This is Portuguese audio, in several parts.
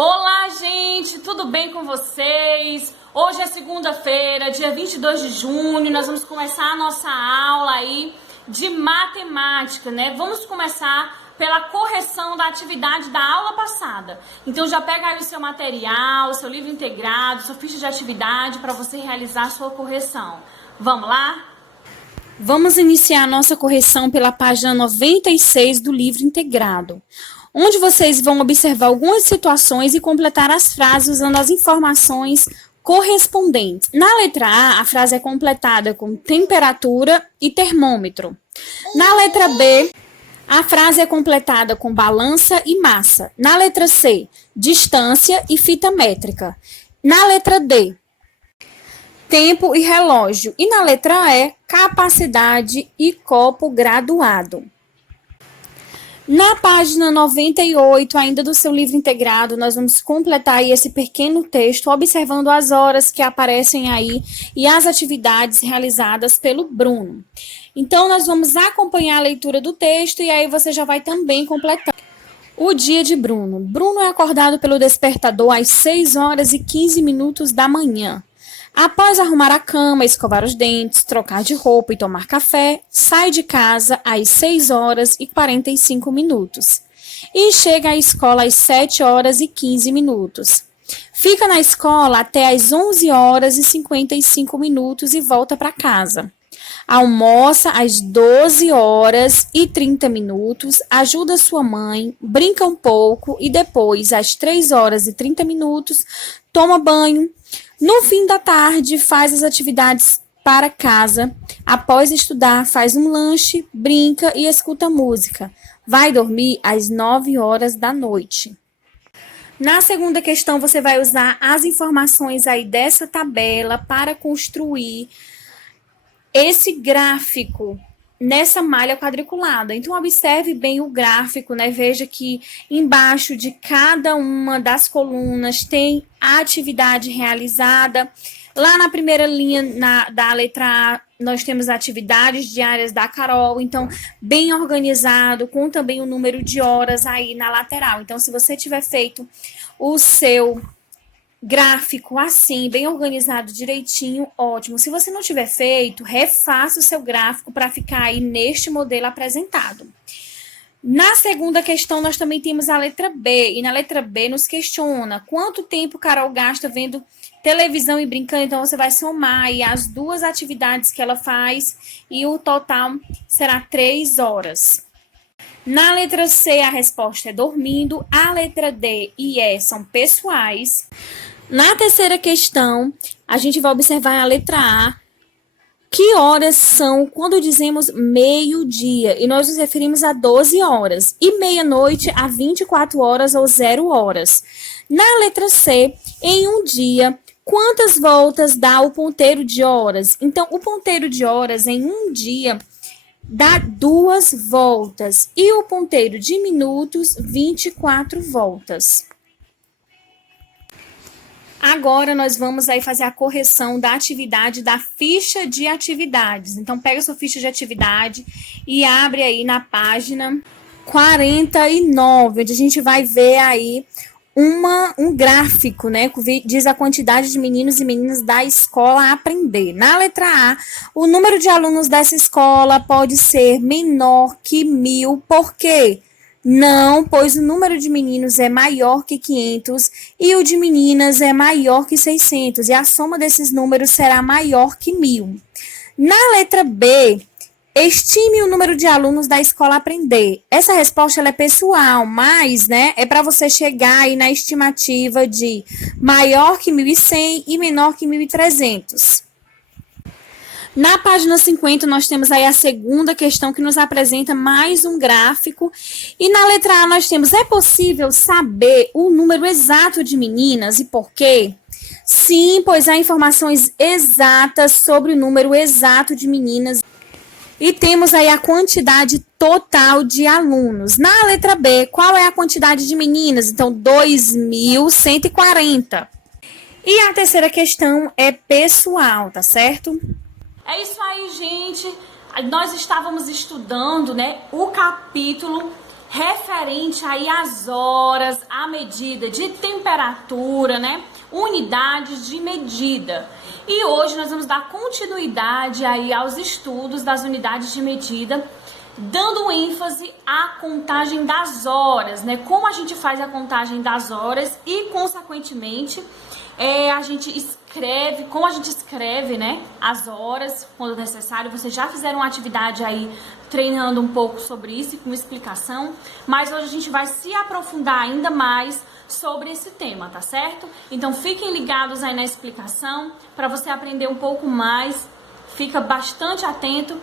Olá, gente, tudo bem com vocês? Hoje é segunda-feira, dia 22 de junho, nós vamos começar a nossa aula aí de matemática, né? Vamos começar pela correção da atividade da aula passada. Então já pega aí o seu material, o seu livro integrado, sua ficha de atividade para você realizar a sua correção. Vamos lá? Vamos iniciar a nossa correção pela página 96 do livro integrado, onde vocês vão observar algumas situações e completar as frases usando as informações correspondentes. Na letra A, a frase é completada com temperatura e termômetro. Na letra B, a frase é completada com balança e massa. Na letra C, distância e fita métrica. Na letra D, tempo e relógio. E na letra E, capacidade e copo graduado. Na página 98, ainda do seu livro integrado, nós vamos completar aí esse pequeno texto, observando as horas que aparecem aí e as atividades realizadas pelo Bruno. Então, nós vamos acompanhar a leitura do texto e aí você já vai também completar. O dia de Bruno. Bruno é acordado pelo despertador às 6h15 da manhã. Após arrumar a cama, escovar os dentes, trocar de roupa e tomar café, sai de casa às 6h45 e chega à escola às 7h15. Fica na escola até às 11h55 e volta para casa. Almoça às 12h30, ajuda sua mãe, brinca um pouco e depois, às 3h30, toma banho. No fim da tarde, faz as atividades para casa. Após estudar, faz um lanche, brinca e escuta música. Vai dormir às 9h. Na segunda questão, você vai usar as informações aí dessa tabela para construir esse gráfico nessa malha quadriculada. Então, observe bem o gráfico, né? Veja que embaixo de cada uma das colunas tem a atividade realizada. Lá na primeira linha da letra A, nós temos atividades diárias da Carol. Então, bem organizado, com também o número de horas aí na lateral. Então, se você tiver feito o seu gráfico assim, bem organizado direitinho, ótimo. Se você não tiver feito, refaça o seu gráfico para ficar aí neste modelo apresentado. Na segunda questão, nós também temos a letra B. E na letra B nos questiona quanto tempo Carol gasta vendo televisão e brincando. Então, você vai somar aí as duas atividades que ela faz e o total será 3 horas. Na letra C, a resposta é dormindo. A letra D e E são pessoais. Na terceira questão, a gente vai observar a letra A. Que horas são quando dizemos meio-dia? E nós nos referimos a 12 horas. E meia-noite a 24 horas ou 0 horas. Na letra C, em um dia, quantas voltas dá o ponteiro de horas? Então, o ponteiro de horas em um dia dá 2 voltas. E o ponteiro de minutos, 24 voltas. Agora, nós vamos aí fazer a correção da atividade da ficha de atividades. Então, pega a sua ficha de atividade e abre aí na página 49, onde a gente vai ver aí um gráfico, né, que diz a quantidade de meninos e meninas da escola a aprender. Na letra A, o número de alunos dessa escola pode ser menor que 1.000, por quê? Não, pois o número de meninos é maior que 500 e o de meninas é maior que 600, e a soma desses números será maior que 1.000. Na letra B, estime o número de alunos da escola a aprender. Essa resposta ela é pessoal, mas né, é para você chegar aí na estimativa de maior que 1.100 e menor que 1.300. Na página 50, nós temos aí a segunda questão que nos apresenta mais um gráfico. E na letra A nós temos, é possível saber o número exato de meninas e por quê? Sim, pois há informações exatas sobre o número exato de meninas. E temos aí a quantidade total de alunos. Na letra B, qual é a quantidade de meninas? Então, 2.140. E a terceira questão é pessoal, tá certo? É isso aí, gente. Nós estávamos estudando, né, o capítulo referente aí às horas, à medida de temperatura, né? Unidades de medida. E hoje nós vamos dar continuidade aí aos estudos das unidades de medida, dando ênfase à contagem das horas, né? Como a gente faz a contagem das horas e, consequentemente, a gente escreve, como a gente escreve, né, as horas quando necessário. Vocês já fizeram uma atividade aí treinando um pouco sobre isso e com explicação, mas hoje a gente vai se aprofundar ainda mais sobre esse tema, tá certo? Então fiquem ligados aí na explicação para você aprender um pouco mais. Fica bastante atento.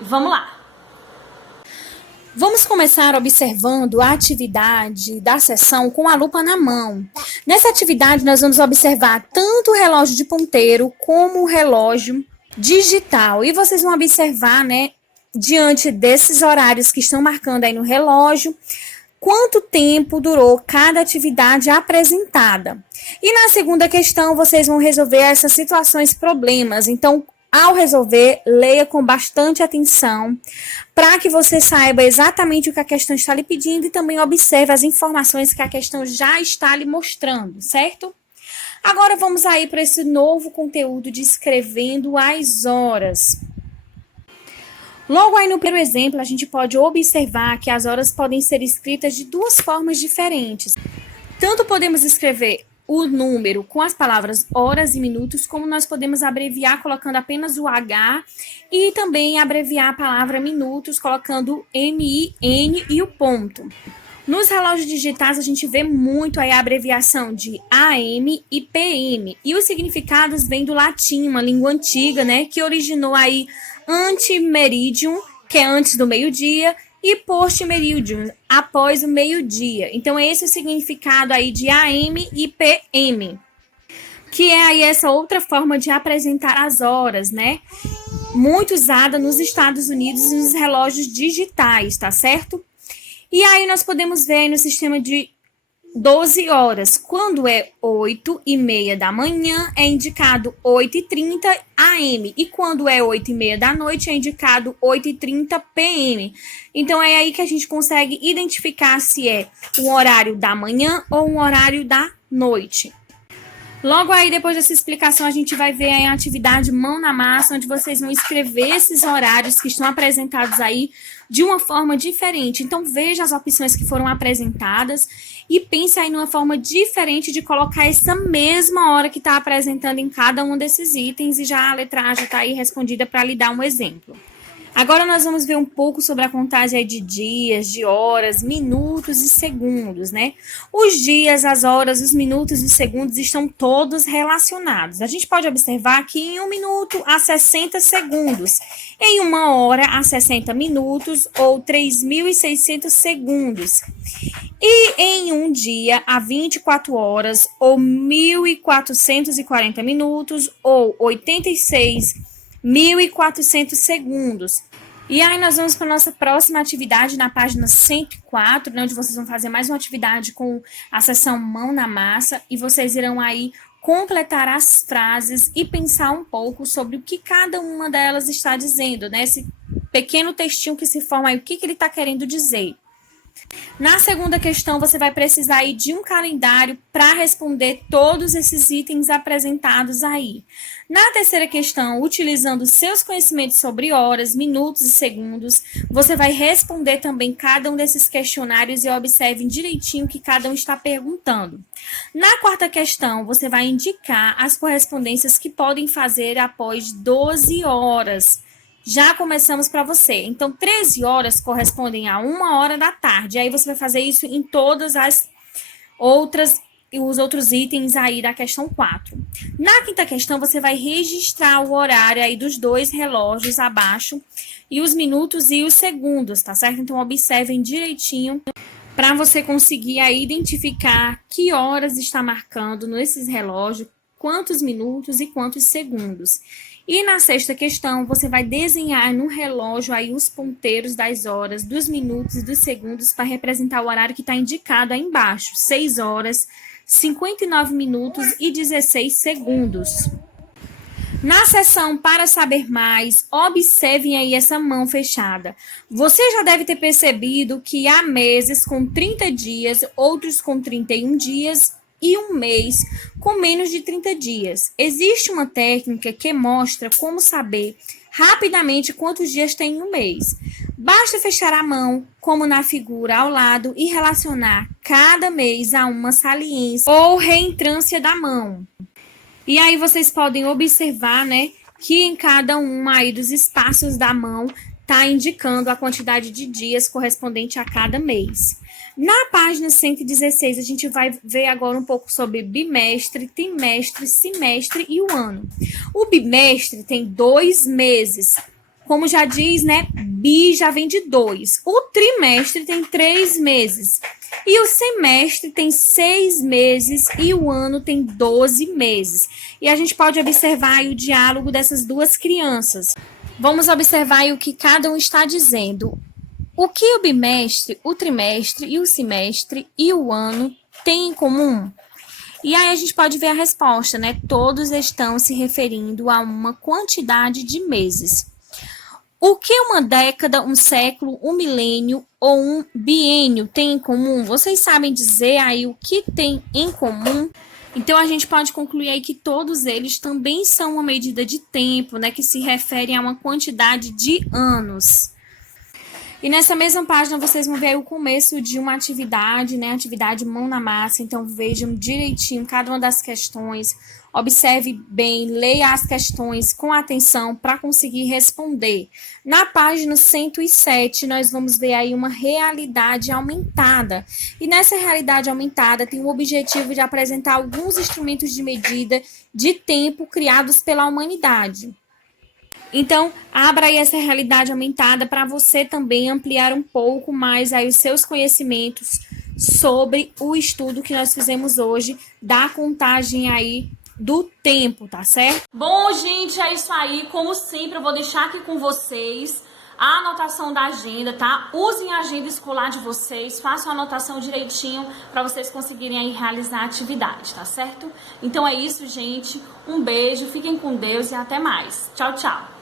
Vamos lá! Vamos começar observando a atividade da sessão com a lupa na mão. Nessa atividade, nós vamos observar tanto o relógio de ponteiro como o relógio digital. E vocês vão observar, né, diante desses horários que estão marcando aí no relógio, quanto tempo durou cada atividade apresentada. E na segunda questão, vocês vão resolver essas situações, problemas. Então, ao resolver, leia com bastante atenção para que você saiba exatamente o que a questão está lhe pedindo e também observe as informações que a questão já está lhe mostrando, certo? Agora vamos aí para esse novo conteúdo de escrevendo as horas. Logo aí no primeiro exemplo, a gente pode observar que as horas podem ser escritas de duas formas diferentes. Tanto podemos escrever o número com as palavras horas e minutos, como nós podemos abreviar colocando apenas o H e também abreviar a palavra minutos colocando MIN e o ponto. Nos relógios digitais a gente vê muito aí a abreviação de AM e PM, e os significados vêm do latim, uma língua antiga, né, que originou aí ante meridium, que é antes do meio-dia, e post-meridium, após o meio-dia. Então, esse é o significado aí de AM e PM, que é aí essa outra forma de apresentar as horas, né? Muito usada nos Estados Unidos e nos relógios digitais, tá certo? E aí nós podemos ver aí no sistema de 12 horas. Quando é 8h30 da manhã, é indicado 8h30 AM. E quando é 8h30 da noite, é indicado 8h30 PM. Então, é aí que a gente consegue identificar se é um horário da manhã ou um horário da noite. Logo aí, depois dessa explicação, a gente vai ver a atividade mão na massa, onde vocês vão escrever esses horários que estão apresentados aí de uma forma diferente. Então, veja as opções que foram apresentadas e pense aí numa forma diferente de colocar essa mesma hora que está apresentando em cada um desses itens, e já a letra A já está aí respondida para lhe dar um exemplo. Agora nós vamos ver um pouco sobre a contagem de dias, de horas, minutos e segundos, né? Os dias, as horas, os minutos e segundos estão todos relacionados. A gente pode observar que em 1 minuto há 60 segundos, em 1 hora há 60 minutos ou 3.600 segundos. E em um dia há 24 horas ou 1.440 minutos ou 86.400 segundos. E aí nós vamos para a nossa próxima atividade na página 104, onde vocês vão fazer mais uma atividade com a seção mão na massa, e vocês irão aí completar as frases e pensar um pouco sobre o que cada uma delas está dizendo, né? Esse pequeno textinho que se forma aí, o que ele está querendo dizer. Na segunda questão, você vai precisar aí de um calendário para responder todos esses itens apresentados aí. Na terceira questão, utilizando seus conhecimentos sobre horas, minutos e segundos, você vai responder também cada um desses questionários e observe direitinho o que cada um está perguntando. Na quarta questão, você vai indicar as correspondências que podem fazer após 12 horas. Já começamos para você. Então, 13 horas correspondem a 1 hora da tarde. Aí você vai fazer isso em todas as os outros itens aí da questão 4. Na quinta questão, você vai registrar o horário aí dos dois relógios abaixo e os minutos e os segundos, tá certo? Então, observem direitinho para você conseguir aí identificar que horas está marcando nesses relógios, quantos minutos e quantos segundos. E na sexta questão, você vai desenhar no relógio aí os ponteiros das horas, dos minutos e dos segundos para representar o horário que está indicado aí embaixo. 6 horas, 59 minutos e 16 segundos. Na seção para saber mais, observem aí essa mão fechada. Você já deve ter percebido que há meses com 30 dias, outros com 31 dias e um mês com menos de 30 dias. Existe uma técnica que mostra como saber rapidamente quantos dias tem um mês. Basta fechar a mão, como na figura ao lado, e relacionar cada mês a uma saliência ou reentrância da mão. E aí vocês podem observar, né, que em cada um aí dos espaços da mão está indicando a quantidade de dias correspondente a cada mês. Na página 116, a gente vai ver agora um pouco sobre bimestre, trimestre, semestre e o ano. O bimestre tem 2 meses. Como já diz, né, bi já vem de 2. O trimestre tem 3 meses. E o semestre tem 6 meses e o ano tem 12 meses. E a gente pode observar aí o diálogo dessas duas crianças. Vamos observar aí o que cada um está dizendo. O que o bimestre, o trimestre e o semestre e o ano têm em comum? E aí a gente pode ver a resposta, né? Todos estão se referindo a uma quantidade de meses. O que uma década, um século, um milênio ou um biênio tem em comum? Vocês sabem dizer aí o que tem em comum? Então, a gente pode concluir aí que todos eles também são uma medida de tempo, né? Que se refere a uma quantidade de anos. E nessa mesma página vocês vão ver o começo de uma atividade, né? Atividade mão na massa. Então vejam direitinho cada uma das questões. Observe bem, leia as questões com atenção para conseguir responder. Na página 107, nós vamos ver aí uma realidade aumentada. E nessa realidade aumentada tem o objetivo de apresentar alguns instrumentos de medida de tempo criados pela humanidade. Então, abra aí essa realidade aumentada para você também ampliar um pouco mais aí os seus conhecimentos sobre o estudo que nós fizemos hoje da contagem aí do tempo, tá certo? Bom, gente, é isso aí. Como sempre, eu vou deixar aqui com vocês a anotação da agenda, tá? Usem a agenda escolar de vocês, façam a anotação direitinho para vocês conseguirem aí realizar a atividade, tá certo? Então é isso, gente. Um beijo, fiquem com Deus e até mais. Tchau, tchau.